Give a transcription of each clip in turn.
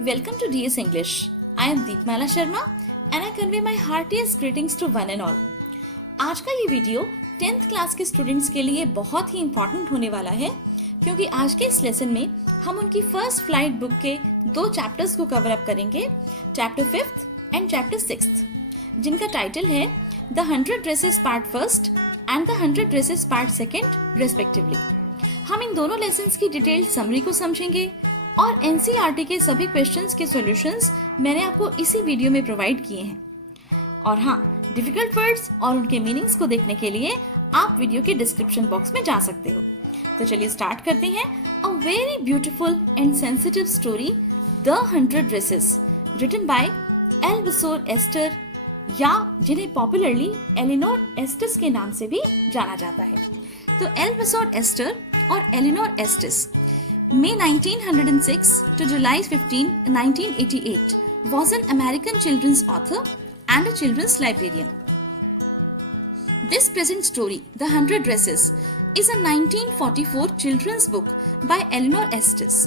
Welcome to DS English. I am Deepmala Sharma and I convey my heartiest greetings to one and all. आज का ये video 10th class के students के लिए बहुत ही important होने वाला है क्योंकि आज के इस लेसन में हम उनकी फर्स्ट फ्लाइट बुक के 2 चैप्टर्स को कवर अप करेंगे, chapter 5th and chapter 6th, जिनका टाइटल है the 100 dresses part first and the 100 dresses part second respectively. हम इन दोनों लेसन्स की डिटेल्ड समरी को समझेंगे और एनसीईआरटी के सभी क्वेश्चंस के सॉल्यूशंस मैंने आपको इसी वीडियो में प्रोवाइड किए हैं। और हाँ, डिफिकल्ट वर्ड्स और उनके मीनिंग्स को देखने के लिए आप वीडियो के डिस्क्रिप्शन बॉक्स में जा सकते हो। तो चलिए स्टार्ट करते हैं। A very beautiful and sensitive story, the 100 dresses, written by Eleanor Estes, या जिन्हें पॉपुलरली एलिनोर एस्टिस के नाम से भी जाना जाता है। तो एल्विसोर एस्टर और Eleanor एस्टिस May 1906 to July 15, 1988 was an American children's author and a children's librarian. This present story, The 100 Dresses, is a 1944 children's book by Eleanor Estes.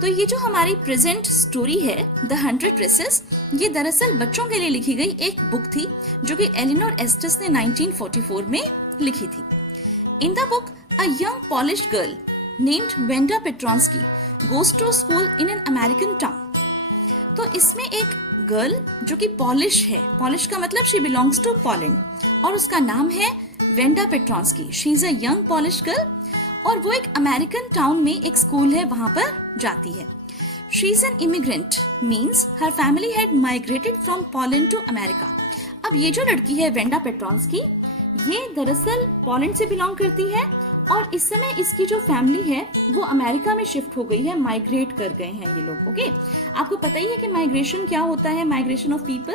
तो ये जो हमारी प्रेजेंट स्टोरी है द 100 ड्रेसेस, ये दरअसल बच्चों के लिए लिखी गई एक बुक थी जो कि एलिनोर एस्टेस ने 1944 में लिखी थी। In the book a young polished girl named Wenda Petronsky goes to school in an American town. तो इसमें एक गर्ल जो कि पॉलिश है, पॉलिश का मतलब शी बिलोंग्स टू पोलैंड, और उसका नाम है Wanda Petronski. She is a young Polish girl और वो एक अमेरिकन टाउन में एक स्कूल है वहां पर जाती है। She is an immigrant, means her family had migrated from Poland to America. अब ये जो लड़की है वेंडा पेट्रॉन्स्की, ये दरअसल पोलैंड से बिलोंग करती है और इस समय इसकी जो फैमिली है वो अमेरिका में शिफ्ट हो गई है, माइग्रेट कर गए हैं ये लोग। ओके, आपको पता ही है कि माइग्रेशन क्या होता है। माइग्रेशन ऑफ पीपल,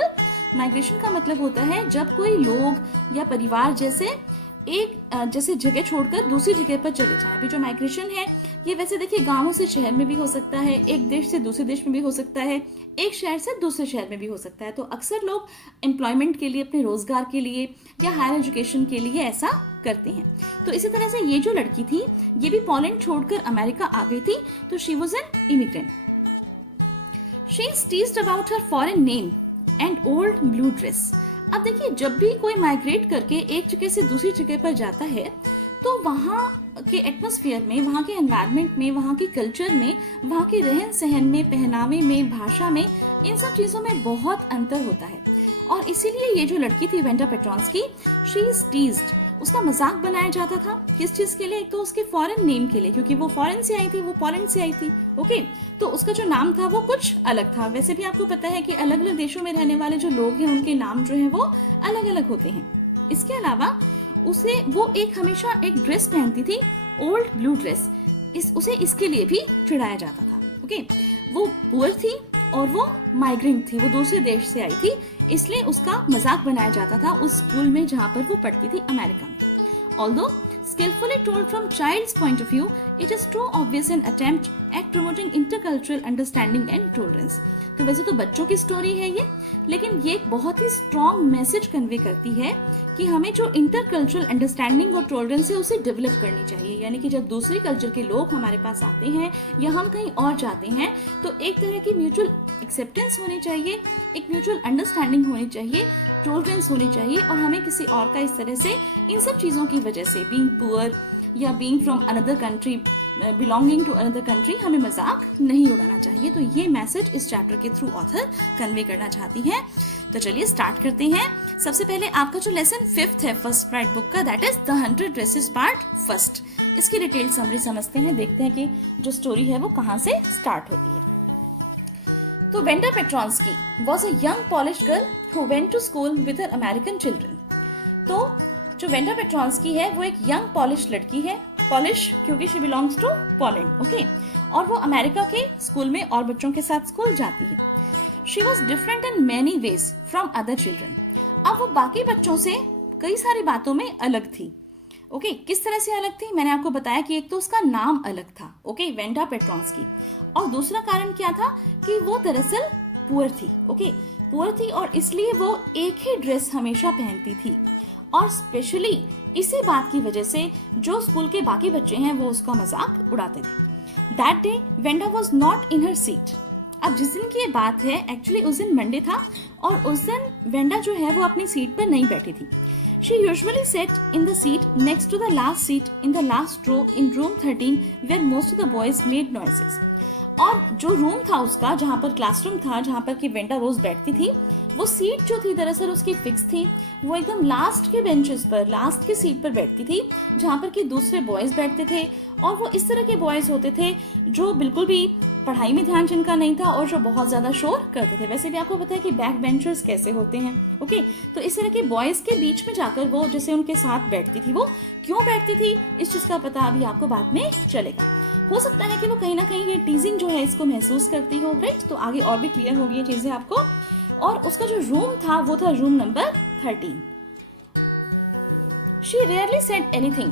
माइग्रेशन का मतलब होता है जब कोई लोग या परिवार जैसे जगह छोड़कर दूसरी जगह पर चले जाएं। अभी जो माइग्रेशन है ये वैसे देखिए गांवों से शहर में भी हो सकता है, एक देश से दूसरे देश में भी हो सकता है, एक शहर से दूसरे शहर में भी हो सकता है। तो अक्सर लोग एम्प्लॉयमेंट के लिए, अपने रोजगार के लिए या हायर एजुकेशन के लिए ऐसा करते हैं। तो इसी तरह से ये जो लड़की थी ये भी पोलैंड छोड़कर अमेरिका आ गई थी, तो she was an immigrant. She is teased about her foreign name and old blue dress. अब देखिए, जब भी कोई माइग्रेट करके एक जगह से दूसरी जगह पर जाता है तो वहाँ के एटमॉस्फेयर में, वहाँ के एनवायरनमेंट में, वहाँ के कल्चर में, वहाँ के रहन सहन में, पहनावे में, भाषा में, इन सब चीज़ों में बहुत अंतर होता है। और इसीलिए ये जो लड़की थी Wanda Petronski, she is teased, उसका मजाक बनाया जाता था। किस चीज के लिए? एक तो उसके फॉरेन नेम के लिए, क्योंकि वो फॉरेन से आई थी, वो पोलैंड से आई थी। ओके, तो उसका जो नाम था वो कुछ अलग था। वैसे भी आपको पता है कि अलग अलग देशों में रहने वाले जो लोग हैं उनके नाम जो है वो अलग अलग होते हैं। इसके अलावा वो हमेशा एक ड्रेस पहनती थी, ओल्ड ब्लू ड्रेस, उसे इसके लिए भी चिढ़ाया जाता था। ओके, वो पुअर थी और वो माइग्रेंट थी, वो दूसरे देश से आई थी, इसलिए उसका मजाक बनाया जाता था उस स्कूल में जहां पर वो पढ़ती थी, अमेरिका में। Although skillfully told from child's point of view, it is too obvious an attempt at promoting intercultural understanding and tolerance. तो वैसे तो बच्चों की स्टोरी है ये, लेकिन ये एक बहुत ही स्ट्रॉन्ग मैसेज कन्वे करती है कि हमें जो इंटरकल्चरल अंडरस्टैंडिंग और टॉलरेंस है उसे डेवलप करनी चाहिए। यानी कि जब दूसरे कल्चर के लोग हमारे पास आते हैं या हम कहीं और जाते हैं तो एक तरह की म्यूचुअल एक्सेप्टेंस होनी चाहिए, एक म्यूचुअल अंडरस्टैंडिंग होनी चाहिए, टॉलरेंस होनी चाहिए, और हमें किसी और का इस तरह से इन सब चीज़ों की वजह से, बीइंग पुअर या being from another country, belonging to another country, हमें मजाक नहीं उड़ाना चाहिए। तो ये मैसेज इस चैप्टर के थ्रू ऑथर कन्वे करना चाहती हैं। तो चलिए स्टार्ट करते हैं। सबसे पहले आपका जो लेसन 5th है फर्स्ट फ्लाइट बुक का, that is the 100 dresses part first. इसकी डिटेल समरी समझते हैं, देखते हैं कि जो स्टोरी है वो कहाँ से स्टार्ट होती है। तो Wanda Petronski was a young Polish girl who went to school with her American children. तो जो वेंडा पेट्रॉन्स्की है वो एक यंग पॉलिश लड़की है, पॉलिश क्योंकि she belongs to Poland. Okay, और वो अमेरिका के स्कूल में और बच्चों के साथ स्कूल जाती है। She was different in many ways from other children. अब वो बाकी बच्चों से कई सारी बातों में अलग थी। ओके, किस तरह से अलग थी? मैंने आपको बताया कि एक तो उसका नाम अलग था, ओके, वेंडा पेट्रॉन्स्की, और दूसरा कारण क्या था कि वो दरअसल पुअर थी। ओके, पुअर थी और इसलिए वो एक ही ड्रेस हमेशा पहनती थी, और स्पेशली इसी बात की वजह से जो स्कूल के बाकी बच्चे हैं वो उसका मजाक उड़ाते थे। That day Wanda was not in her seat. अब जिस दिन की ये बात है, एक्चुअली उस दिन मंडे था और उस दिन वेंडा जो है वो अपनी सीट पर नहीं बैठी थी. She usually sat in the seat next to the last seat in the last row in room 13 where most of the boys made noises. और जो रूम था उसका, जहाँ पर क्लासरूम था, जहाँ पर कि वेंडा रोज बैठती थी, वो सीट जो थी दरअसल उसकी फिक्स थी. वो एकदम लास्ट के बेंचेस पर, लास्ट के सीट पर बैठती थी, जहाँ पर कि दूसरे बॉयज बैठते थे. और वो इस तरह के बॉयज होते थे जो बिल्कुल भी पढ़ाई में ध्यान जिनका नहीं था और जो बहुत ज़्यादा शोर करते थे. वैसे भी आपको पता है कि बैक बेंचर्स कैसे होते हैं. ओके, तो इस तरह के बॉयज़ के बीच में जाकर वो जैसे उनके साथ बैठती थी. वो क्यों बैठती थी इस चीज़ का पता अभी आपको बाद में चलेगा. हो सकता है कि वो कहीं ना कहीं ये टीजिंग जो है इसको महसूस करती हो, राइट. तो आगे और भी क्लियर होगी ये चीज़ें आपको. और उसका जो रूम था वो था room number 13. She rarely said anything.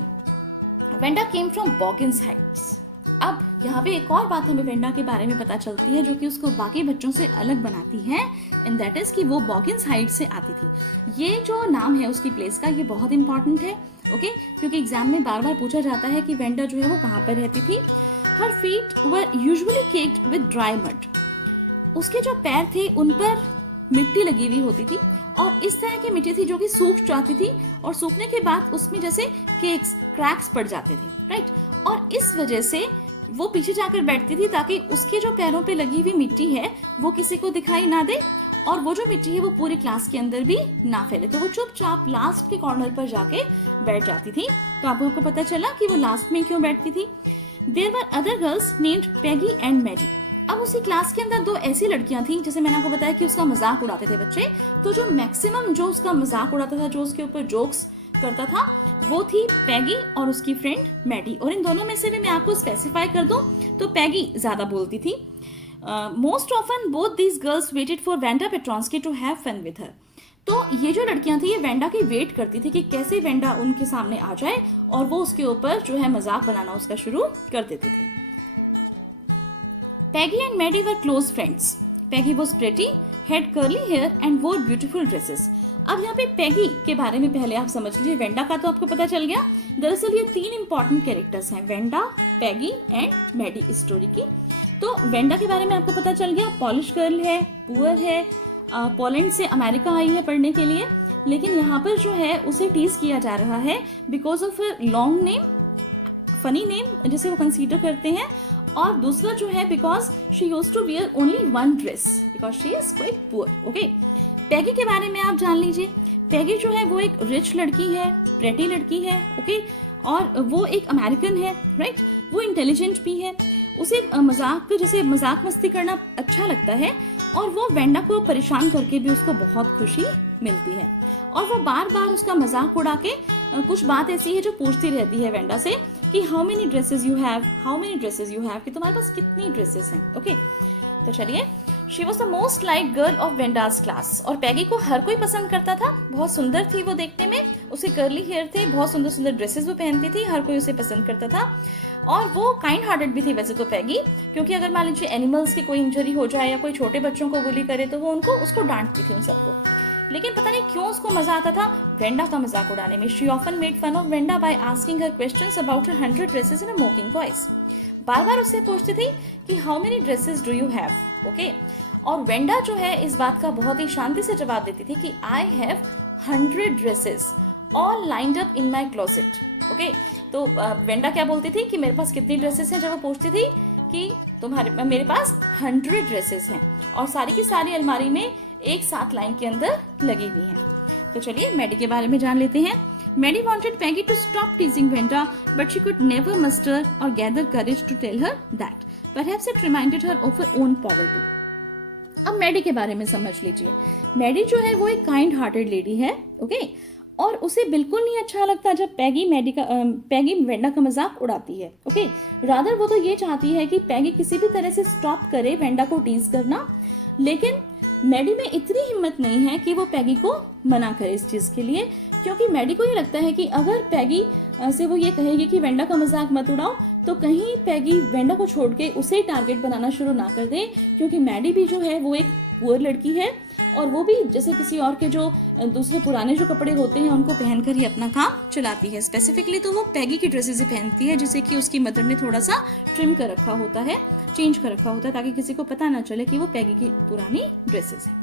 Wanda came from Boggins Heights. अब यहाँ पे एक और बात हमें वेंडा के बारे में पता चलती है जो कि उसको बाकी बच्चों से अलग बनाती है, एंड दैट इज कि वो बॉकिन्स हाइट्स से आती थी. ये जो नाम है उसकी प्लेस का, ये बहुत इंपॉर्टेंट है. ओके, क्योंकि एग्जाम में बार बार पूछा जाता है कि वेंडा जो है वो कहाँ पर रहती थी. Her feet were usually caked with dry mud. उसके जो पैर थे उन पर मिट्टी लगी हुई होती थी और इस तरह की मिट्टी थी जो कि सूख जाती थी और सूखने के बाद उसमें जैसे केक्स क्रैक्स पड़ जाते थे, राइट. और इस वजह से वो पीछे जाकर बैठती थी ताकि उसके जो पैरों पे लगी हुई मिट्टी है वो किसी को दिखाई ना दे और वो जो मिट्टी है वो पूरी क्लास के अंदर भी ना फैले. तो वो चुपचाप लास्ट के कॉर्नर पर जाके बैठ जाती थी. तो आपको पता चला कि वो लास्ट में क्यों बैठती थी. There were other girls named Peggy and Mary. अब उसी क्लास के अंदर दो ऐसी लड़कियां थी, जैसे मैंने आपको बताया कि उसका मजाक उड़ाते थे बच्चे. तो जो मैक्सिमम जो उसका मजाक उड़ाता था, जो उसके ऊपर जोक्स करता था, वो थी पेगी और उसकी फ्रेंड मैडी. और इन दोनों में से भी मैं आपको स्पेसिफाई कर दूं तो पेगी ज्यादा बोलती थी. Most often both these girls waited for Wanda Petronski to have fun with her. तो ये जो लड़कियां थी ये वेंडा की वेट करती थी कि कैसे वेंडा उनके सामने आ जाए और वो उसके ऊपर जो है मजाक बनाना उसका शुरू कर देते थे. Peggy and Maddie were close friends. Peggy was pretty, had curly hair and wore beautiful dresses. अब यहाँ पे पैगी के बारे में पहले आप समझ लीजिए. वेंडा का तो आपको पता चल गया. दरअसल ये 3 इंपॉर्टेंट कैरेक्टर्स हैं, वेंडा, पैगी एंड मैडी इस स्टोरी की. तो वेंडा के बारे में आपको पता चल गया. पॉलिश गर्ल है, पुअर है, पोलैंड से अमेरिका आई है पढ़ने के लिए. लेकिन यहाँ पर जो है उसे टीज किया जा रहा है because of long name, funny name जिसे वो कंसीडर करते हैं. और दूसरा जो है because she used to wear only one dress because she is quite poor. Okay, Peggy के बारे में आप जान लीजिए. पैगी जो है वो एक रिच लड़की है, प्रेटी लड़की है. ओके, और वो एक अमेरिकन है, राइट. वो इंटेलिजेंट भी है. उसे मजाक जैसे मजाक मस्ती करना अच्छा लगता है और वो वेंडा को परेशान करके भी उसको बहुत खुशी मिलती है. और वो बार बार उसका मजाक उड़ा के कुछ बात ऐसी है जो पूछती रहती है वेंडा से कि how many dresses you have, how many dresses you have, कि तुम्हारे पास कितनी ड्रेसेस हैं. ओके, तो चलिए. She was the most like girl of Wanda's class. और पैगी को हर कोई पसंद करता था. बहुत सुंदर थी वो देखने में. उसके कर्ली हेयर थे, बहुत सुंदर सुंदर ड्रेसेस वो पहनती थी, हर कोई उसे पसंद करता था. और वो काइंड हार्टेड भी थी वैसे तो पैगी, क्योंकि अगर मान लीजिए एनिमल्स की कोई इंजरी हो जाए या कोई छोटे बच्चों को बुली करे तो वो उसको डांटती थी उन सबको. लेकिन पता नहीं क्यों उसको मजा आता था वेंडा का मजाक उड़ाने में. She often made fun of Wanda by asking her questions about her 100 dresses in a mocking voice. बार बार उससे पूछती थी कि how many dresses do you have. Okay, और वेंडा जो है इस बात का बहुत ही शांति से जवाब देती थी कि I have 100 dresses all lined up in my closet. Okay, तो वेंडा क्या बोलती थी कि मेरे पास कितनी ड्रेसेस हैं. जब वो पूछती थी कि मेरे पास 100 ड्रेसेस हैं और सारी की सारी अलमारी में एक साथ लाइन के अंदर लगी हुई हैं. तो चलिए मैडी के बारे में जान लेते हैं. Maddie wanted Peggy to stop teasing Venda, but she could never muster or gather courage to tell her that. Perhaps it reminded her of her own poverty. अब मैडी के बारे में समझ लीजिए. मैडी जो है वो एक काइंड हार्टेड लेडी है. ओके, और उसे बिल्कुल नहीं अच्छा लगता जब पैगी वेंडा का मजाक उड़ाती है. ओके, रादर वो तो ये चाहती है कि पैगी किसी भी तरह से स्टॉप करे वेंडा को टीज करना. लेकिन मैडी में इतनी हिम्मत नहीं है कि वो पैगी को मना करे इस चीज़ के लिए, क्योंकि मैडी को ये लगता है कि अगर पैगी से वो ये कहेगी कि वेंडा का मजाक मत उड़ाओ तो कहीं पैगी वेंडा को छोड़ के उसे टारगेट बनाना शुरू ना कर दे, क्योंकि मैडी भी जो है वो एक पुअर लड़की है और वो भी जैसे किसी और के जो दूसरे पुराने जो कपड़े होते हैं उनको पहनकर ही अपना काम चलाती है। स्पेसिफिकली तो वो पैगी की ड्रेसेस ही पहनती है, जिसे कि उसकी मदर ने थोड़ा सा ट्रिम कर रखा होता है, चेंज कर रखा होता है, ताकि किसी को पता ना चले कि वो पैगी की पुरानी ड्रेसेस हैं।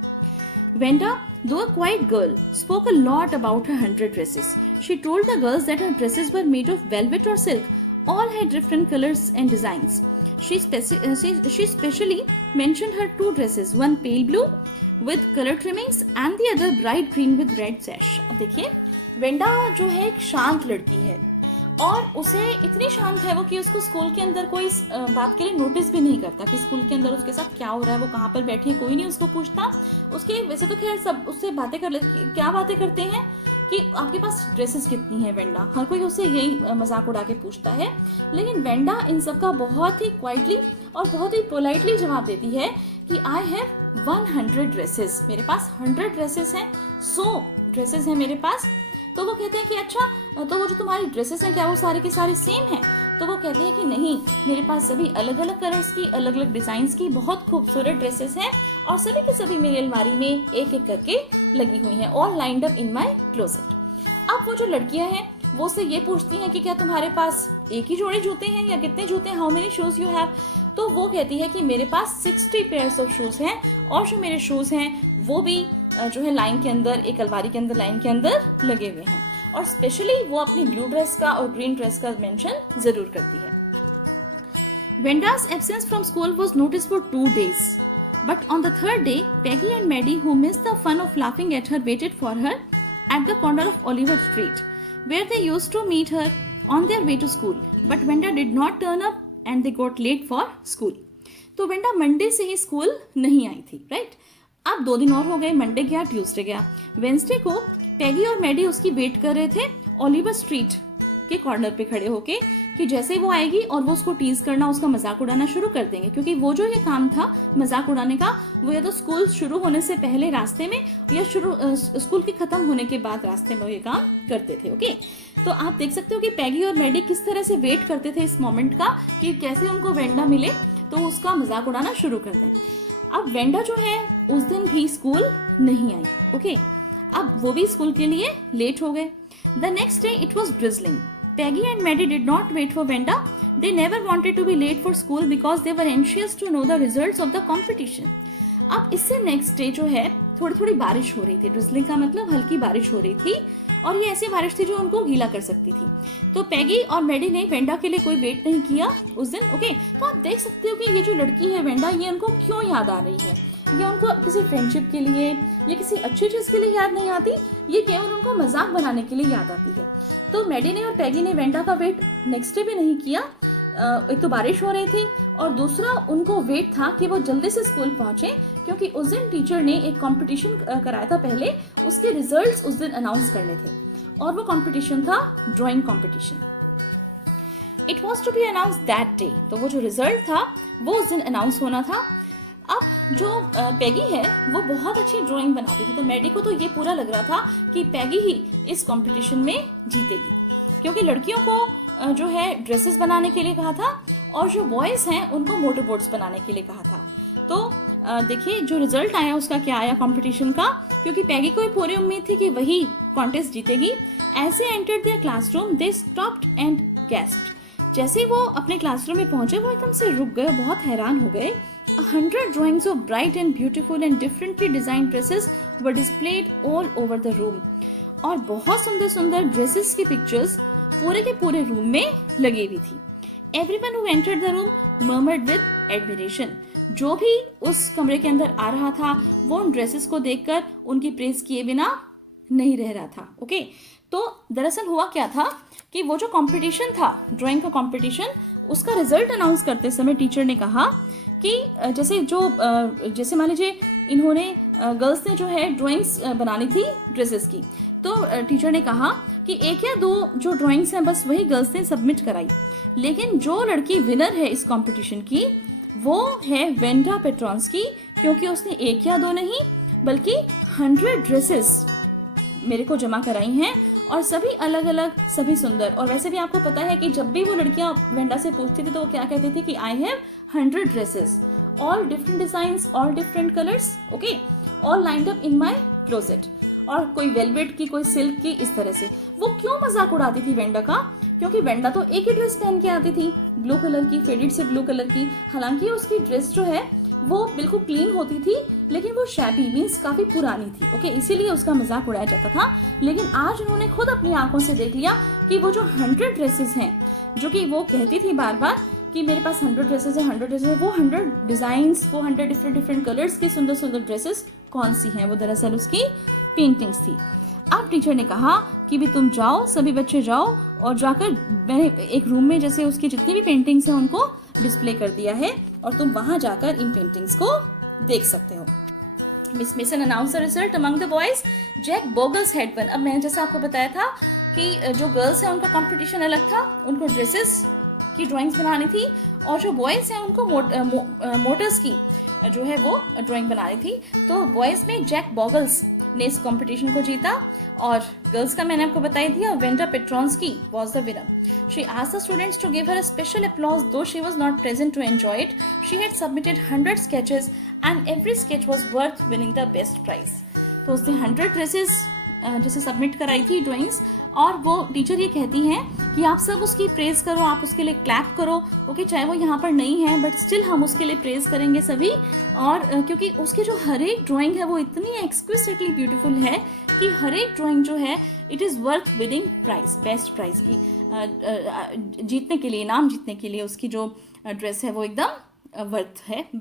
Venda, though a quiet girl, spoke a lot about her 100 dresses. She told the girls that her dresses were made of velvet or silk. All had different colors and designs. She specially mentioned her 2 dresses, one pale blue with color trimmings and the other bright green with red sash. अब देखिए, Wanda जो है एक शांत लड़की है और उसे इतनी शांत है वो कि उसको स्कूल के अंदर कोई इस बात के लिए नोटिस भी नहीं करता कि स्कूल के अंदर उसके साथ क्या हो रहा है, वो कहाँ पर बैठी है, कोई नहीं उसको पूछता। उसके वैसे तो खैर सब उससे बातें कर लेते, क्या बातें करते हैं कि आपके पास ड्रेसेस कितनी है वेंडा, हर कोई उससे यही मजाक उड़ा के पूछता है। लेकिन वेंडा इन सब का बहुत ही क्वाइटली और बहुत ही पोलाइटली जवाब देती है कि आई हैव 100 ड्रेसेस, मेरे पास 100 ड्रेसेस हैं, 100 ड्रेसेस हैं मेरे पास। तो वो कहते हैं कि अच्छा, तो वो जो तुम्हारी ड्रेसेस हैं क्या वो सारे के सारे सेम हैं? तो वो कहते हैं कि नहीं, मेरे पास सभी अलग अलग कलर्स की, अलग अलग डिजाइन्स की बहुत खूबसूरत ड्रेसेस हैं और सभी के सभी मेरी अलमारी में एक एक करके लगी हुई हैं, all lined up in my closet. अब वो जो लड़कियां हैं वो उससे ये पूछती हैं कि क्या तुम्हारे पास एक ही जोड़ी जूते हैं या कितने जूते हैं, how many shoes you have? तो वो कहती है कि मेरे पास 60 पेयर्स ऑफ शूज हैं और जो मेरे शूज हैं वो भी जो है लाइन के अंदर, एक अलमारी के अंदर, लाइन के अंदर लगे हुए हैं। और स्पेशली वो अपनी ब्लू ड्रेस का और ग्रीन ड्रेस का मेंशन जरूर करती है। Venda's absence from school was noticed for 2 days, but on the 3rd day, Peggy and Maddie, who missed the fun of laughing at her, waited for her at the corner of Oliver Street, where they used to meet her on their way to school. But Venda did not turn up and they got late for school. तो Wanda Monday से ही school नहीं आई थी, right? अब 2 दिन और हो गए, Monday गया, ट्यूसडे गया। वेंसडे को पैगी और मैडी उसकी वेट कर रहे थे ओलिवर स्ट्रीट के कॉर्नर पे खड़े होके कि जैसे वो आएगी और वो उसको टीज करना, उसका मजाक उड़ाना शुरू कर देंगे, क्योंकि वो जो ये काम था मजाक उड़ाने का वो या तो स्कूल शुरू होने से पहले रास्ते में या स्कूल के खत्म होने के बाद रास्ते में ये काम करते थे। ओके, तो आप देख सकते हो कि पैगी और मैडी किस तरह से वेट करते थे इस मोमेंट का कि कैसे उनको वेंडा मिले तो उसका मजाक उड़ाना शुरू कर दें। अब वेंडा जो है उस दिन भी स्कूल नहीं आई। ओके, अब वो भी स्कूल के लिए लेट हो गए। The next day it was drizzling. Peggy and Maddie did not wait for Venda. They never wanted to be late for school because they were anxious to know the results of the competition. अब इससे next day जो है थोड़ी थोड़ी बारिश हो रही थी। ड्रिजलिंग का मतलब हल्की बारिश हो रही थी और ये ऐसी बारिश थी जो उनको गीला कर सकती थी। तो पैगी और मैडी ने वेंडा के लिए कोई वेट नहीं किया उस दिन। ओके, तो आप देख सकते हो कि ये जो लड़की है वेंडा, ये उनको क्यों याद आ रही है। ये उनको किसी फ्रेंडशिप के लिए या किसी अच्छी चीज के लिए याद नहीं आती, ये केवल उनको मजाक बनाने के लिए याद आती है। तो मैडी ने और पैगी ने वेंडा का वेट नेक्स्ट डे भी नहीं किया। एक तो बारिश हो रही थी और दूसरा उनको वेट था कि वो जल्दी से स्कूल पहुंचे, क्योंकि उस दिन टीचर ने एक कंपटीशन कराया था पहले, उसके रिजल्ट्स उस दिन अनाउंस करने थे और वो कंपटीशन था drawing competition. It was to be announce that day. तो वो जो रिजल्ट था वो उस दिन अनाउंस होना था। अब जो पैगी है वो बहुत अच्छी ड्राइंग बनाती थी, तो मैडी को तो ये पूरा लग रहा था कि पैगी ही इस कंपटीशन में जीतेगी, क्योंकि लड़कियों को जो है ड्रेसेस बनाने के लिए कहा था और जो बॉयज हैं उनको मोटर बोट्स बनाने के लिए कहा था। तो देखिए जो रिजल्ट आया उसका क्या आया कंपटीशन का, क्योंकि पैगी को पूरी उम्मीद थी कि वही कॉन्टेस्ट जीतेगी। As they entered their classroom they stopped and gasped. जैसे वो अपने क्लासरूम में पहुंचे वो एकदम से रुक गए, बहुत हैरान हो गए। 100 drawings of bright and beautiful and differently designed dresses were displayed all over the room. और बहुत सुंदर सुंदर ड्रेसेस की पिक्चर्स पूरे के पूरे रूम में लगी हुई थी। Everyone who entered the room murmured with admiration. जो भी उस कमरे के अंदर आ रहा था वो उन ड्रेसेस को देखकर उनकी प्रेज किए बिना नहीं रह रहा था। ओके, तो दरअसल हुआ क्या था कि वो जो कंपटीशन था ड्राइंग का कंपटीशन, उसका रिजल्ट अनाउंस करते समय टीचर ने कहा कि जैसे मान लीजिए इन्होंने गर्ल्स ने जो है ड्राइंग्स बनानी थी ड्रेसेस की, तो टीचर ने कहा कि 1 या 2 जो ड्राइंग्स हैं बस वही गर्ल्स ने सबमिट कराई, लेकिन जो लड़की विनर है इस कंपटीशन की वो है वेंडा पेट्रॉन्स्की, क्योंकि उसने 1 या 2 नहीं बल्कि 100 ड्रेसेस मेरे को जमा कराई हैं और सभी अलग अलग, सभी सुंदर। और वैसे भी आपको पता है कि जब भी वो लड़कियां वेंडा से पूछती थी तो वो क्या कहती थी कि I have 100 dresses, all different designs, all different colours, okay, all lined up in my closet. और कोई वेलवेट की, कोई सिल्क की, इस तरह से। वो क्यों मजाक उड़ाती थी वेंडा का? क्योंकि वेंडा तो एक ही ड्रेस पहन के आती थी, ब्लू कलर की, फेडेड से ब्लू कलर की। हालांकि उसकी ड्रेस जो है वो बिल्कुल क्लीन होती थी, लेकिन वो शैबी मीन्स काफ़ी पुरानी थी, ओके, इसीलिए उसका मजाक उड़ाया जाता था। लेकिन आज उन्होंने खुद अपनी आंखों से देख लिया कि वो जो 100 ड्रेसेस हैं, जो कि वो कहती थी बार बार कि मेरे पास 100 ड्रेसेस है, 100 ड्रेसेस है, वो 100 डिज़ाइंस, वो 100 डिफरेंट कलर्स की सुंदर सुंदर ड्रेसेस कौन सी हैं? वो दरअसल उसकी पेंटिंग्स थी। अब टीचर ने कहा कि भी तुम जाओ, सभी बच्चे जाओ, और जाकर मैंने एक रूम में जैसे उसकी जितनी भी पेंटिंग्स हैं उनको डिस्प्ले कर दिया है, और तुम वहां जाकर इन पेंटिंग्स को देख सकते हो। Miss Mason announce the result among the boys. Jack Beggles had won. अब मैंने जैसा आपको बताया था कि जो गर्ल्स हैं उनका कंपटीशन अलग था, उनको ड्रेसेस की ड्राइंग्स बनानी थी, और जो बॉयज़ हैं उनको मोटर्स की जो है वो ड्राइंग बनानी थी। तो बॉयज़ में जैक बॉगल्स ने इस कंपटीशन को जीता, और गर्ल्स का मैंने आपको बताई दिया, Wanda पेट्रोंस्की was the winner. She asked the students to give her a special applause, though she was not present to enjoy it. She had submitted 100 sketches and every sketch was worth winning the best prize. तो उसने 100 dresses जैसे submit कराई थी drawings, और वो teacher ये कहती हैं कि आप सब उसकी प्रेज करो, आप उसके लिए क्लैप करो, ओके, चाहे वो यहाँ पर नहीं है बट स्टिल हम उसके लिए प्रेज करेंगे सभी। और क्योंकि उसकी जो हर एक ड्राइंग है वो इतनी एक्सक्विजिटली ब्यूटीफुल है कि हर एक ड्राइंग जो है it is worth winning prize, best prize की जीतने के लिए, इनाम जीतने के लिए उसकी जो ड्रेस है वो एकदम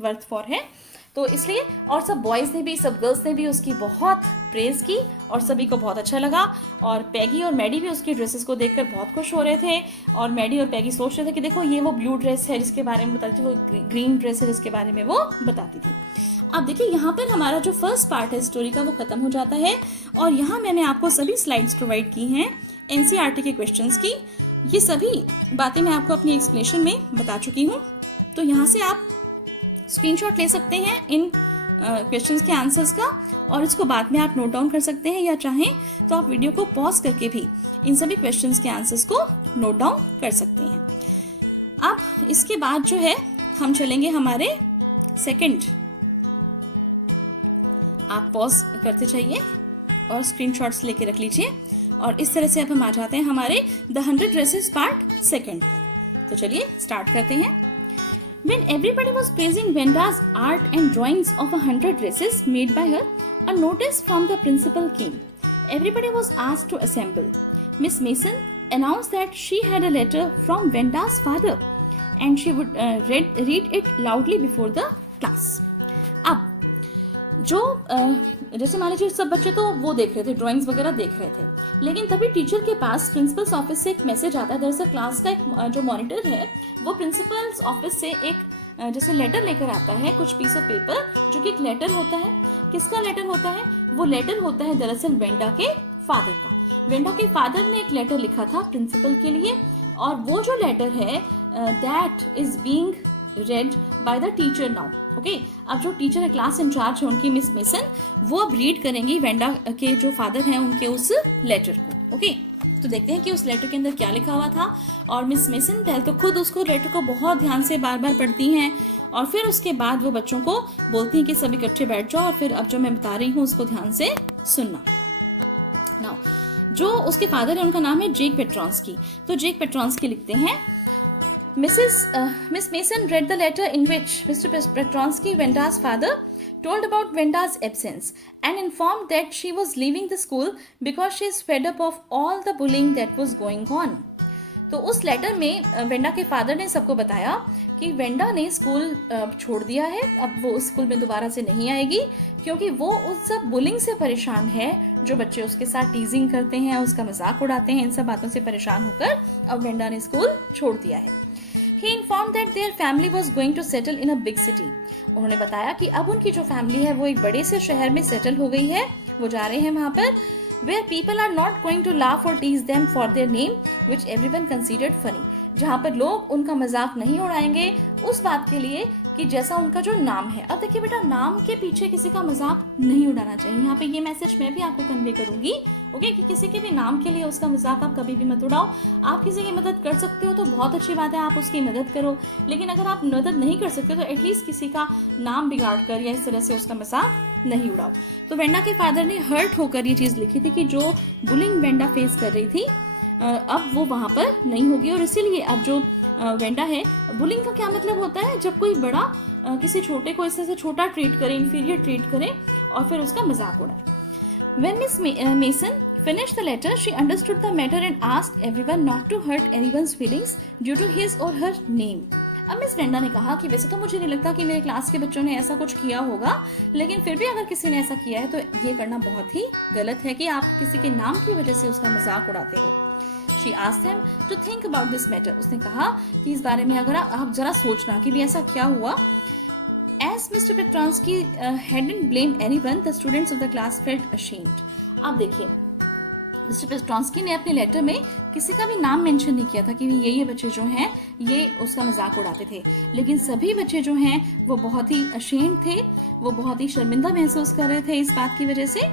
वर्थ फॉर है। तो इसलिए, और सब बॉयज़ ने भी, सब गर्ल्स ने भी उसकी बहुत प्रेज़ की और सभी को बहुत अच्छा लगा। और पैगी और मैडी भी उसकी ड्रेसेस को देखकर बहुत खुश हो रहे थे, और मैडी और पैगी सोच रहे थे कि देखो ये वो ब्लू ड्रेस है जिसके बारे में बताती थी, वो ग्रीन ड्रेस है जिसके बारे में वो बताती थी। अब देखिए यहाँ पर हमारा जो फर्स्ट पार्ट है स्टोरी का वो ख़त्म हो जाता है, और यहाँ मैंने आपको सभी स्लाइड्स प्रोवाइड की हैं NCERT के क्वेश्चंस की। ये सभी बातें मैं आपको अपनी एक्सप्लेनेशन में बता चुकी हूँ, तो यहाँ से आप स्क्रीनशॉट ले सकते हैं इन क्वेश्चंस के आंसर्स का, और इसको बाद में आप नोट डाउन कर सकते हैं, या चाहें तो आप वीडियो को पॉज करके भी इन सभी क्वेश्चंस के आंसर्स को नोट डाउन कर सकते हैं। अब इसके बाद जो है हम चलेंगे हमारे सेकंड, आप पॉज करते जाइए और स्क्रीनशॉट्स लेके रख लीजिए, और इस तरह से अब हम आ जाते हैं हमारे द 100 ड्रेसेस पार्ट सेकंड पर। तो चलिए स्टार्ट करते हैं। When everybody was praising Venda's art and drawings of 100 dresses made by her, a notice from the principal came. Everybody was asked to assemble. Miss Mason announced that she had a letter from Venda's father and she would read it loudly before the class. अब जो जैसे मान लीजिए सब बच्चे तो वो देख रहे थे, ड्राइंग्स वगैरह देख रहे थे, लेकिन तभी टीचर के पास प्रिंसिपल्स ऑफिस से एक मैसेज आता है। दरअसल क्लास का एक जो मॉनिटर है वो प्रिंसिपल्स ऑफिस से एक जैसे लेटर लेकर आता है, कुछ पीस ऑफ पेपर, जो कि एक लेटर होता है। किसका लेटर होता है? वो लेटर होता है दरअसल वेंडा के फादर का। वेंडा के फादर ने एक लेटर लिखा था प्रिंसिपल के लिए, और वो जो लेटर है that is being red by the teacher now, okay. अब जो टीचर है, क्लास इंचार्ज है उनकी मिस मेसन, वो अब रीड करेंगी वेंडा के जो फादर हैं उनके उस लेटर को, ओके। तो देखते हैं कि उस लेटर के अंदर क्या लिखा हुआ था। और मिस मेसन पहले तो खुद उसको लेटर को बहुत ध्यान से बार बार पढ़ती हैं, और फिर उसके बाद वो बच्चों को बोलती हैं कि सब इकट्ठे बैठ जाओ, और फिर अब जो मैं बता रही हूँ उसको ध्यान से सुनना। नाउ जो उसके फादर है उनका नाम है जेक पेट्रोंस्की। तो जेक पेट्रोंस्की लिखते हैं, Miss Mason read the letter in which Mr. Petronsky, Venda's father, told about Venda's absence and informed that she was leaving the school because she is fed up of all the bullying that was going on. तो उस letter में Wanda के father ने सबको बताया कि Wanda ने school छोड़ दिया है, अब वो उस स्कूल में दोबारा से नहीं आएगी, क्योंकि वो उस सब बुलिंग से परेशान है, जो बच्चे उसके साथ टीजिंग करते हैं, उसका मजाक उड़ाते हैं, इन सब बातों से परेशान होकर अब वेंडा ने स्कूल छोड़ दिया है। He informed that their family was going to settle in a big city. उन्होंने बताया कि अब उनकी जो फैमिली है वो एक बड़े से शहर में सेटल हो गई है, वो जा रहे हैं वहाँ पर, where people are not going to laugh or tease them for their name, which everyone considered funny. जहाँ पर लोग उनका मजाक नहीं उड़ाएंगे उस बात के लिए कि जैसा उनका जो नाम है। अब देखिए बेटा, नाम के पीछे किसी का मजाक नहीं उड़ाना चाहिए। यहाँ पे ये मैसेज मैं भी आपको कन्वे करूंगी, ओके, कि किसी के भी नाम के लिए उसका मजाक आप कभी भी मत उड़ाओ। आप किसी की मदद कर सकते हो तो बहुत अच्छी बात है, आप उसकी मदद करो, लेकिन अगर आप मदद नहीं कर सकते तो एटलीस्ट किसी का नाम बिगाड़ कर या इस तरह से उसका मजाक नहीं उड़ाओ। तो वेंडा के फादर ने हर्ट होकर ये चीज़ लिखी थी कि जो बुलिंग वेंडा फेस कर रही थी अब वो वहाँ पर नहीं होगी, और इसीलिए अब जो वेंडा है, बुलिंग का क्या मतलब होता है, जब कोई बड़ा किसी छोटे को इससे छोटा ट्रीट करे, इंफीरियर ट्रीट करे और फिर उसका मजाक उड़ाए। When Miss Mason finished the letter, she understood the matter and asked everyone not to hurt anyone's feelings due to his or her name. अब मिस वेंडा ने कहा कि वैसे तो मुझे नहीं लगता कि मेरे क्लास के बच्चों ने ऐसा कुछ किया होगा, लेकिन फिर भी अगर किसी ने ऐसा किया है तो ये करना बहुत ही गलत है कि आप किसी के नाम की वजह से उसका मजाक उड़ाते हो। She asked them to think about this matter. उसने कहा कि इस बारे में अगर आप जरा सोचना कि भी ऐसा क्या हुआ। As Mr. Petronsky hadn't blamed anyone, the students of the class felt ashamed. अब देखिए, मिस्टर पेस्ट्रॉन्स्की ने अपने लेटर में किसी का भी नाम मेंशन नहीं किया था कि ये बच्चे जो हैं ये उसका मजाक उड़ाते थे, लेकिन सभी बच्चे जो हैं वो बहुत ही अशेम्ड थे, वो बहुत ही शर्मिंदा महसूस कर रहे थे इस बात की वजह से।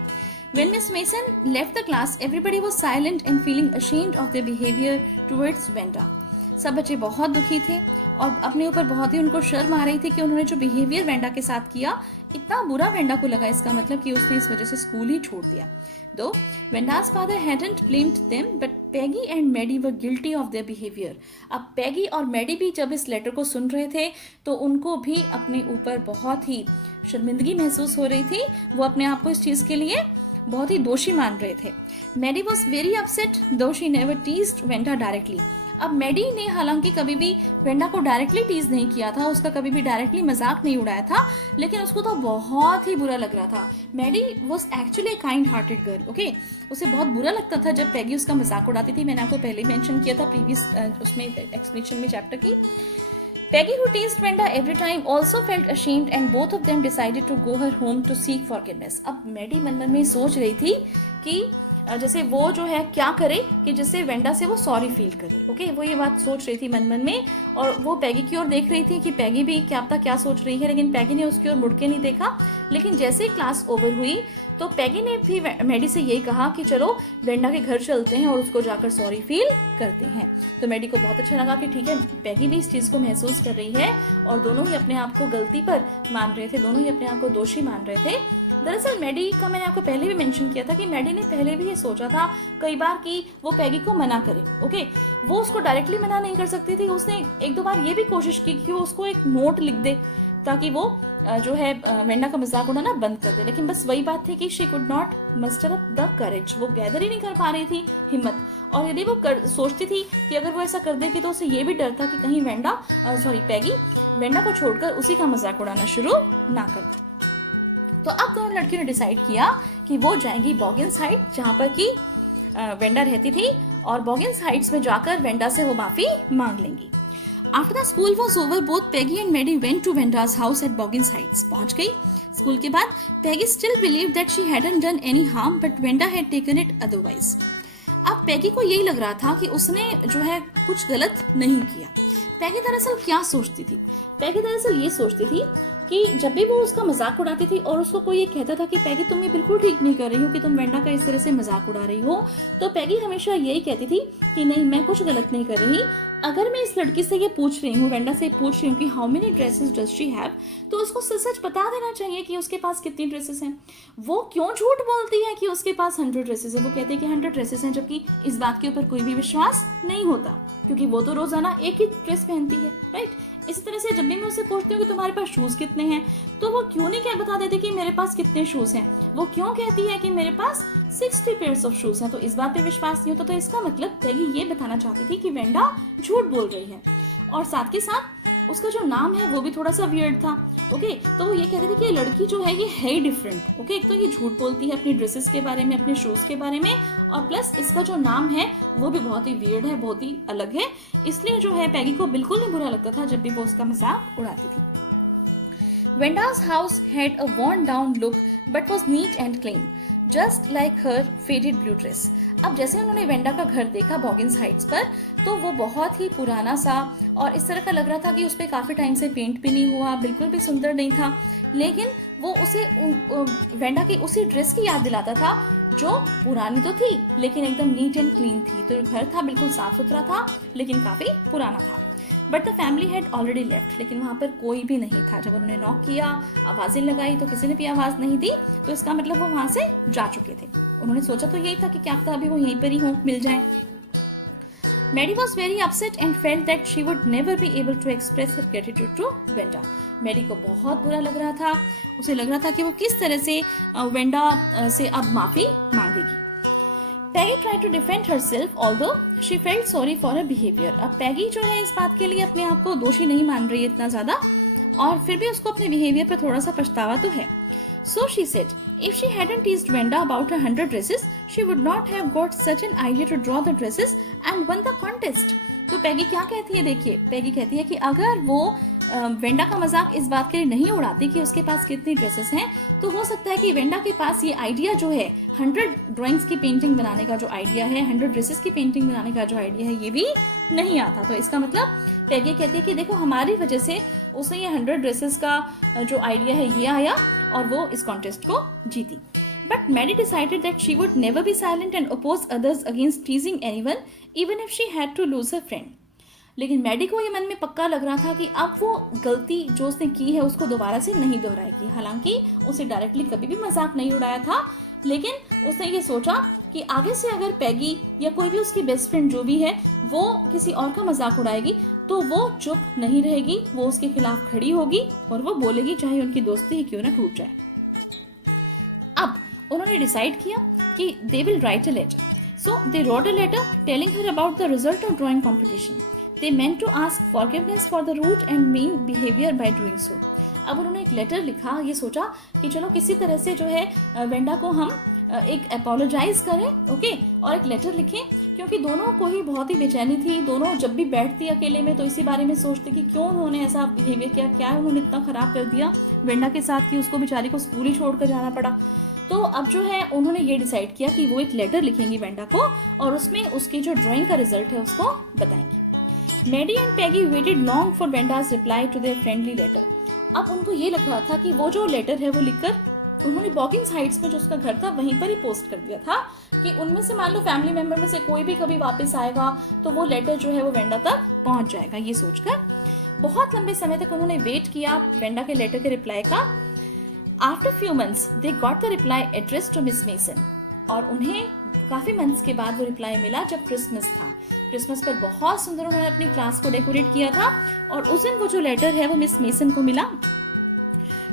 When Miss Mason left the class, everybody was silent and feeling ashamed of their behavior towards Venda. सब बच्चे बहुत दुखी थे और अपने ऊपर बहुत ही उनको शर्म आ रही थी कि उन्होंने जो बिहेवियर वेंडा के साथ किया इतना बुरा वेंडा को लगा, इसका मतलब कि उसने इस वजह से स्कूल ही छोड़ दिया। Though Venda's father hadn't blamed them, but Peggy and Maddie were guilty of their behavior. अब पैगी और मैडी भी जब इस लेटर को सुन रहे थे तो उनको भी अपने ऊपर बहुत ही शर्मिंदगी महसूस हो रही थी, वो अपने आप को इस चीज़ के लिए बहुत ही दोषी मान रहे थे। मैडी वॉज वेरी अपसेट दो she never teased Wanda directly. अब मैडी ने हालांकि कभी भी वेंडा को डायरेक्टली टीज नहीं किया था, उसका कभी भी डायरेक्टली मजाक नहीं उड़ाया था, लेकिन उसको तो बहुत ही बुरा लग रहा था। Maddie was actually a kind hearted girl, okay. उसे बहुत बुरा लगता था जब पैगी उसका मजाक उड़ाती थी। मैंने आपको पहले मेंशन किया था प्रीवियस उसमें एक्सप्लेनेशन में चैप्टर की। Peggy, who teased Venda every time, also felt ashamed and both of them decided to go her home to seek forgiveness. अब मैडी मन मन में सोच रही थी कि जैसे वो जो है क्या करे कि जैसे वेंडा से वो सॉरी फील करे, ओके। वो ये बात सोच रही थी मन मन में और वो पैगी की ओर देख रही थी कि पैगी भी क्या पता क्या सोच रही है, लेकिन पैगी ने उसकी ओर मुड़ के नहीं देखा। लेकिन जैसे क्लास ओवर हुई तो पैगी ने भी मैडी से यही कहा कि चलो वेंडा के घर चलते हैं और उसको जाकर सॉरी फील करते हैं। तो मैडी को बहुत अच्छा लगा कि ठीक है, पैगी भी इस चीज़ को महसूस कर रही है और दोनों ही अपने आप को गलती पर मान रहे थे, दोनों ही अपने आप को दोषी मान रहे थे। दरअसल मैडी का मैंने आपको पहले भी मेंशन किया था कि मैडी ने पहले भी ये सोचा था कई बार कि वो पैगी को मना करे, ओके। वो उसको डायरेक्टली मना नहीं कर सकती थी, उसने एक दो बार ये भी कोशिश की कि वो उसको एक नोट लिख दे ताकि वो जो है वेंडा का मजाक उड़ाना बंद कर दे, लेकिन बस वही बात थी कि she could not muster up the courage, वो गैदर ही नहीं कर पा रही थी हिम्मत। और यदि वो सोचती थी कि अगर वो ऐसा कर देगी तो उसे ये भी डर था कि कहीं पैगी वेंडा को छोड़कर उसी का मजाक उड़ाना शुरू ना कर दे। तो अब दोनों लड़कियों ने डिसाइड किया कि वो जाएंगी बॉगिन्स हाइट, जहाँ पर कि वेंडा रहती थी, और बॉगिन्स हाइट्स में जाकर वेंडा से वो माफी मांग लेंगी। After the school was over, both Peggy and Maddie went to Wanda's house at Boggins Heights. पहुंच गई स्कूल के बाद। Peggy still believe that she hadn't done any harm, but Wanda had taken it otherwise. अब Peggy को यही लग रहा था कि उसने जो है कुछ गलत नहीं किया। पैगी दरअसल क्या सोचती थी? पैगी दरअसल ये सोचती थी कि जब भी वो उसका मजाक उड़ाती थी और उसको कोई ये कहता था कि पैगी तुम ये बिल्कुल ठीक नहीं कर रही हो कि तुम वेंडा का इस तरह से मजाक उड़ा रही हो, तो पैगी हमेशा यही कहती थी कि नहीं, मैं कुछ गलत नहीं कर रही। अगर मैं इस लड़की से ये पूछ रही हूँ, वेंडा से पूछ रही हूँ कि how many dresses does she have, तो उसको सच बता देना चाहिए कि उसके पास कितनी ड्रेसेस हैं। वो क्यों झूठ बोलती है कि उसके पास 100 ड्रेसेस है? वो कहते हैं कि 100 ड्रेसेस हैं, जबकि इस बात के ऊपर कोई भी विश्वास नहीं होता, क्योंकि वो तो रोजाना एक ही ड्रेस पहनती है, राइट। इसी तरह से जब भी मैं उससे पूछती हूँ कि तुम्हारे पास शूज कितने हैं, तो वो क्यों नहीं क्या बता देती कि मेरे पास कितने शूज हैं। वो क्यों कहती है कि मेरे पास 60 पेयर्स ऑफ शूज हैं। तो इस बात पे विश्वास नहीं होता। तो इसका मतलब पैगी ये बताना चाहती थी कि वेंडा झूठ बोल रही है, और साथ के साथ उसका जो नाम है वो भी थोड़ा सा वियर्ड था, ओके। तो वो ये कहते थे कि ये लड़की जो है ये है ही डिफरेंट, ओके। एक तो ये झूठ बोलती है अपनी ड्रेसेस के बारे में, अपने शूज के बारे में, और प्लस इसका जो नाम है वो भी बहुत ही वियर्ड है, बहुत ही अलग है। इसलिए जो है पैगी को बिल्कुल नहीं बुरा लगता था जब भी वो उसका मजाक उड़ाती थी। Venda's house had a worn down look but was neat and clean. Just like her faded blue dress. अब जैसे उन्होंने वेंडा का घर देखा बॉगिंस हाइट्स पर, तो वो बहुत ही पुराना सा और इस तरह का लग रहा था कि उस पर काफ़ी टाइम से पेंट भी नहीं हुआ, बिल्कुल भी सुंदर नहीं था, लेकिन वो उसे वेंडा की उसी ड्रेस की याद दिलाता था जो पुरानी तो थी लेकिन एकदम नीट एंड क्लीन थी। तो घर था बिल्कुल साफ सुथरा था लेकिन काफ़ी पुराना था। But the family had already left, लेकिन वहाँ पर कोई भी नहीं था। जब उन्होंने नॉक किया, आवाज़ें लगाई तो किसी ने भी आवाज़ नहीं दी, तो इसका मतलब वो वहाँ से जा चुके थे। उन्होंने सोचा तो यही था कि क्या पता अभी वो यहीं पर ही हो, मिल जाए। Maddie was very upset and felt that she would never be able to express her gratitude to Wenda. Maddie को बहुत बुरा लग रहा था, उसे लग रहा था कि वो किस तरह से वेंडा से अब माफ़ी मांगेगी। पैगी tried to defend herself although she felt sorry for her behavior. अब पैगी जो है इस बात के लिए अपने आप को दोषी नहीं मान रही है इतना ज़्यादा, और फिर भी उसको अपने बिहेवियर पर थोड़ा सा पछतावा तो है। So she said, if she hadn't teased Wenda about her 100 dresses, she would not have got such an idea to draw the dresses and won the contest. तो पैगी क्या कहती है, देखिए पैगी कहती है कि अगर वो वेंडा का मजाक इस बात के लिए नहीं उड़ाती कि उसके पास कितनी ड्रेसेस हैं, तो हो सकता है कि वेंडा के पास ये आइडिया जो है 100 ड्राइंग्स की पेंटिंग बनाने का जो आइडिया है, 100 ड्रेसेस की पेंटिंग बनाने का जो आइडिया है, ये भी नहीं आता। तो इसका मतलब पैगी कहती है कि देखो हमारी वजह से उसे ये 100 ड्रेसेस का जो आइडिया है ये आया और वो इस कॉन्टेस्ट को जीती। But Maddie decided that she would never be silent and oppose others against teasing anyone, even if she had to lose her friend. लेकिन मैडी को ये मन में पक्का लग रहा था कि अब वो गलती जो उसने की है उसको दोबारा से नहीं दोहराएगी। हालांकि उसे डायरेक्टली कभी भी मजाक नहीं उड़ाया था, लेकिन उसने ये सोचा कि आगे से अगर पैगी या कोई भी उसकी बेस्ट फ्रेंड जो भी है वो किसी और का मजाक उड़ाएगी तो वो चुप नहीं रहेगी, वो उसके खिलाफ खड़ी होगी और वो बोलेगी, चाहे उनकी दोस्ती ही क्यों ना टूट जाए। अब उन्होंने डिसाइड किया कि they will write a letter. So they wrote a letter telling her about the result of drawing competition. They meant to ask forgiveness for the rude and mean behavior by doing so. अब उन्होंने एक letter लिखा, ये सोचा कि चलो किसी तरह से जो है वेंडा को हम एक अपोलोजाइज करें, ओके, और एक लेटर लिखें, क्योंकि दोनों को ही बहुत ही बेचैनी थी। दोनों जब भी बैठती अकेले में तो इसी बारे में सोचते कि क्यों उन्होंने ऐसा बिहेवियर किया, क्या उन्होंने इतना खराब कर दिया वेंडा के साथ कि उसको बेचारी को स्कूल ही छोड़ कर जाना पड़ा। तो अब जो है उन्होंने ये डिसाइड किया कि वो एक लेटर लिखेंगी वेंडा को और उसमें उसके जो ड्राइंग का रिजल्ट है उसको बताएंगी। Maddie and Peggy waited long for Wenda's reply to their friendly letter. अब उनको ये लग रहा था कि वो जो लेटर है वो लिखकर उन्होंने बॉगिंस हाइट्स में जो उसका घर था वहीं पर ही पोस्ट कर दिया था कि उनमें से मान लो फैमिली मेंबर में से कोई भी कभी वापस आएगा तो वो लेटर जो है वो वेंडा तक पहुंच जाएगा। ये सोचकर बहुत लंबे समय तक उन्होंने वेट किया वेंडा के लेटर के रिप्लाई का। After few months they got the reply address to Miss Mason, और उन्हें काफ़ी मंथ्स के बाद वो रिप्लाई मिला जब क्रिसमस था। क्रिसमस पर बहुत सुंदर उन्होंने अपनी क्लास को डेकोरेट किया था और उस दिन वो जो लेटर है वो मिस मेसन को मिला।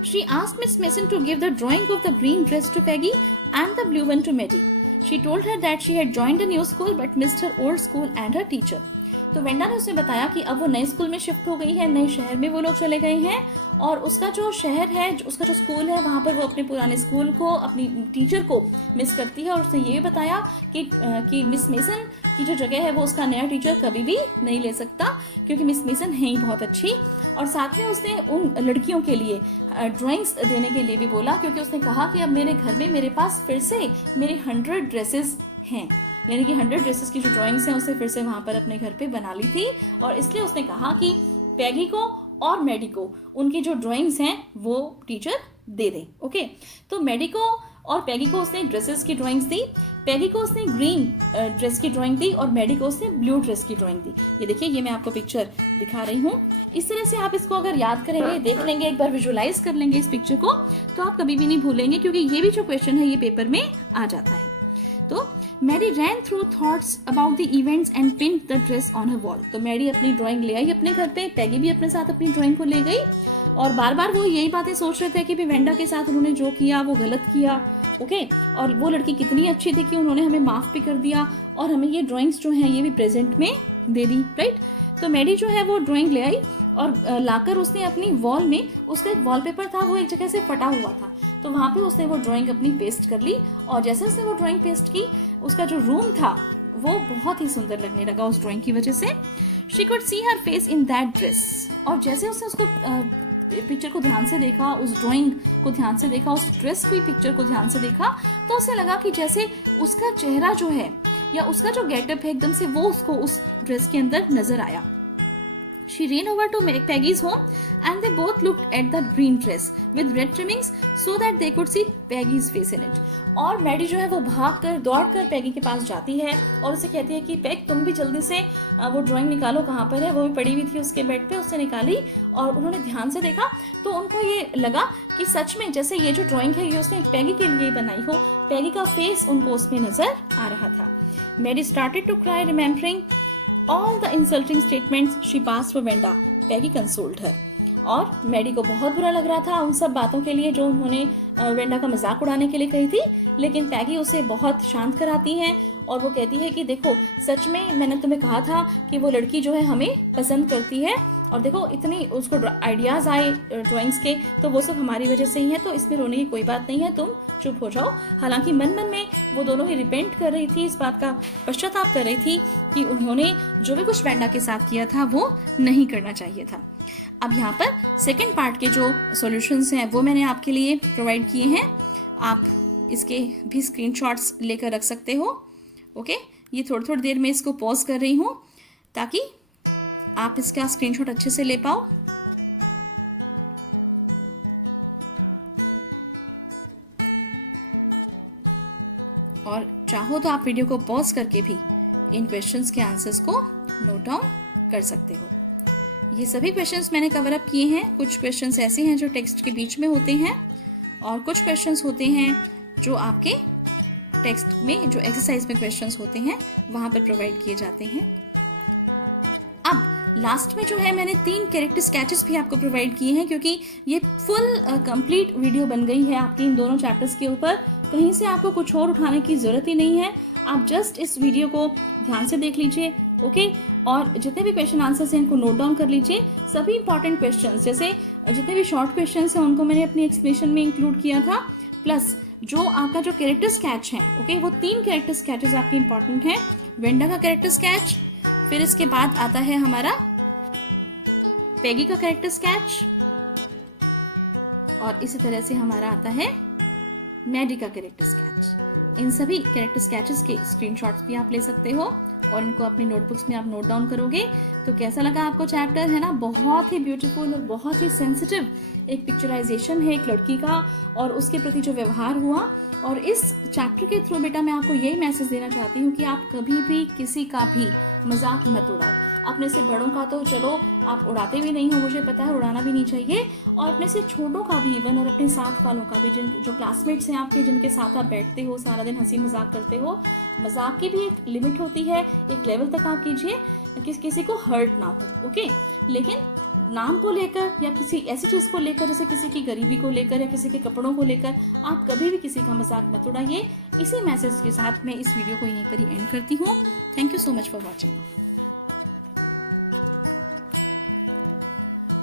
She asked Miss Mason to give the drawing of the green dress to Peggy and the blue one to Maddie. She told her that she had joined a new school but missed her old school and her teacher. तो Wanda ने उसे बताया कि अब वो नए school में shift हो गई है, नए शहर में वो लोग चले गए हैं और उसका जो शहर है, उसका जो स्कूल है, वहाँ पर वो अपने पुराने स्कूल को, अपनी टीचर को मिस करती है। और उसने ये बताया कि मिस मेसन की जो जगह है वो उसका नया टीचर कभी भी नहीं ले सकता, क्योंकि मिस मेसन है ही बहुत अच्छी। और साथ में उसने उन लड़कियों के लिए ड्राइंग्स देने के लिए भी बोला, क्योंकि उसने कहा कि अब मेरे घर में मेरे पास फिर से मेरे 100 ड्रेसेस हैं, यानी कि 100 ड्रेसेस की जो ड्राइंग्स हैं उसे फिर से वहाँ पर अपने घर पे बना ली थी। और इसलिए उसने कहा कि पैगी को और मैडी को उनकी जो ड्राइंग्स हैं वो टीचर दे दें। ओके, तो मैडी को और पैगी को उसने ड्रेसेस की ड्राइंग्स दी, पैगी को उसने ग्रीन ड्रेस की ड्राइंग दी और मैडी को उसने ब्लू ड्रेस की ड्राइंग दी। ये देखिए, ये मैं आपको पिक्चर दिखा रही हूँ। इस तरह से आप इसको अगर याद करेंगे, देख लेंगे, एक बार विजुअलाइज कर लेंगे इस पिक्चर को, तो आप कभी भी नहीं भूलेंगे, क्योंकि ये भी जो क्वेश्चन है ये पेपर में आ जाता है। तो Maddie ran through thoughts about the events and pinned the dress on her wall. तो मैडी अपनी ड्राइंग ले आई अपने घर पे, पैगी भी अपने साथ अपनी ड्राइंग को ले गई और बार बार वो यही बातें सोच रहे थे कि वेंडा के साथ उन्होंने जो किया वो गलत किया, ओके, और वो लड़की कितनी अच्छी थी कि उन्होंने हमें माफ़ भी कर दिया और हमें ये ड्राइंग्स जो हैं ये भी प्रेजेंट में दे दी, राइट। तो मैडी जो है वो ड्राइंग ले आई और लाकर उसने अपनी वॉल में, उसका एक वॉलपेपर था वो एक जगह से फटा हुआ था, तो वहाँ पे उसने वो ड्राइंग अपनी पेस्ट कर ली। और जैसे उसने वो ड्राइंग पेस्ट की, उसका जो रूम था वो बहुत ही सुंदर लगने लगा उस ड्राइंग की वजह से। She could see her face in that dress, और जैसे उसने उसको पिक्चर को ध्यान से देखा, उस ड्राइंग को ध्यान से देखा, उस ड्रेस की पिक्चर को ध्यान से देखा, तो उसे लगा कि जैसे उसका चेहरा जो है या उसका जो गेटअप है एकदम से वो उसको उस ड्रेस के अंदर नजर आया। She ran over to Peggy's home and they both looked at the green dress with red trimmings so that they could see Peggy's face in it. और मैडी जो है वो भागकर दौड़कर पैगी के पास जाती है और उसे कहती है कि पैग तुम भी जल्दी से वो ड्राइंग निकालो, कहाँ पर है। वो भी पड़ी हुई थी उसके बेड पे, उससे निकाली और उन्होंने ध्यान से देखा तो उनको ये लगा कि सच में जैसे ये जो ड्राइंग है ये उसने पैगी के लिए बनाई हो। पैगी का फेस उनको उसमें नजर आ रहा था। Maddie started to cry remembering all the insulting statements she passed for Wenda. Peggy consoled her. और मैडी को बहुत बुरा लग रहा था उन सब बातों के लिए जो उन्होंने वेंडा का मजाक उड़ाने के लिए कही थी, लेकिन पैगी उसे बहुत शांत कराती हैं और वो कहती है कि देखो सच में मैंने तुम्हें कहा था कि वो लड़की जो है हमें पसंद करती है और देखो इतनी उसको आइडियाज़ आए ड्राइंग्स के तो वो सब हमारी वजह से ही है, तो इसमें रोने की कोई बात नहीं है, तुम चुप हो जाओ। हालांकि मन मन में वो दोनों ही रिपेंट कर रही थी, इस बात का पश्चाताप कर रही थी कि उन्होंने जो भी कुछ वेंडा के साथ किया था वो नहीं करना चाहिए था। अब यहाँ पर सेकेंड पार्ट के जो सॉल्यूशंस हैं वो मैंने आपके लिए प्रोवाइड किए हैं। आप इसके भी स्क्रीनशॉट्स लेकर रख सकते हो। ओके, ये थोड़ी थोड़ी देर में इसको पॉज कर रही हूँ ताकि आप इसका स्क्रीनशॉट अच्छे से ले पाओ। और चाहो तो आप वीडियो को पॉज करके भी इन क्वेश्चंस के आंसर्स को नोट डाउन कर सकते हो। ये सभी क्वेश्चंस मैंने कवर अप किए हैं। कुछ क्वेश्चंस ऐसे हैं जो टेक्स्ट के बीच में होते हैं और कुछ क्वेश्चंस होते हैं जो आपके टेक्स्ट में जो एक्सरसाइज में क्वेश्चंस होते हैं वहां पर प्रोवाइड किए जाते हैं। अब लास्ट में जो है मैंने 3 कैरेक्टर स्केचेस भी आपको प्रोवाइड किए हैं क्योंकि ये फुल कंप्लीट वीडियो बन गई है आपकी इन दोनों चैप्टर्स के ऊपर। कहीं से आपको कुछ और उठाने की जरूरत ही नहीं है, आप जस्ट इस वीडियो को ध्यान से देख लीजिए। ओके, और जितने भी क्वेश्चन आंसर्स हैं इनको नोट डाउन कर लीजिए। सभी इंपॉर्टेंट क्वेश्चंस जैसे जितने भी शॉर्ट क्वेश्चंस हैं उनको मैंने अपनी एक्सप्लेनेशन में इंक्लूड किया था, प्लस जो आपका जो कैरेक्टर स्केच है, ओके, वो 3 कैरेक्टर स्केचेस आपके इंपॉर्टेंट हैं। वेंडा का कैरेक्टर स्केच, फिर इसके बाद आता है हमारा पैगी का कैरेक्टर स्केच और इसी तरह से हमारा आता है मैडी का कैरेक्टर स्केच। इन सभी कैरेक्टर स्केचेस के स्क्रीनशॉट्स भी आप ले सकते हो और इनको अपनी नोटबुक्स में आप नोट डाउन करोगे। तो कैसा लगा आपको चैप्टर, है ना? बहुत ही ब्यूटीफुल और बहुत ही सेंसिटिव एक पिक्चराइजेशन है एक लड़की का और उसके प्रति जो व्यवहार हुआ। और इस चैप्टर के थ्रू बेटा मैं आपको यही मैसेज देना चाहती हूँ कि आप कभी भी किसी का भी मजाक मत उड़ाओ। अपने से बड़ों का तो चलो आप उड़ाते भी नहीं हो, मुझे पता है, उड़ाना भी नहीं चाहिए, और अपने से छोटों का भी इवन और अपने साथ वालों का भी, जिन जो क्लासमेट्स हैं आपके, जिनके साथ आप बैठते हो, सारा दिन हंसी मजाक करते हो, मजाक की भी एक लिमिट होती है, एक लेवल तक आप कीजिए, किसी को हर्ट ना हो। ओके, लेकिन नाम को लेकर या किसी ऐसी चीज़ को लेकर जैसे किसी की गरीबी को लेकर या किसी के कपड़ों को लेकर आप कभी भी किसी का मजाक मत उड़ाइए। इसी मैसेज के साथ मैं इस वीडियो को यहीं पर ही एंड करती हूँ। Thank you so much for watching.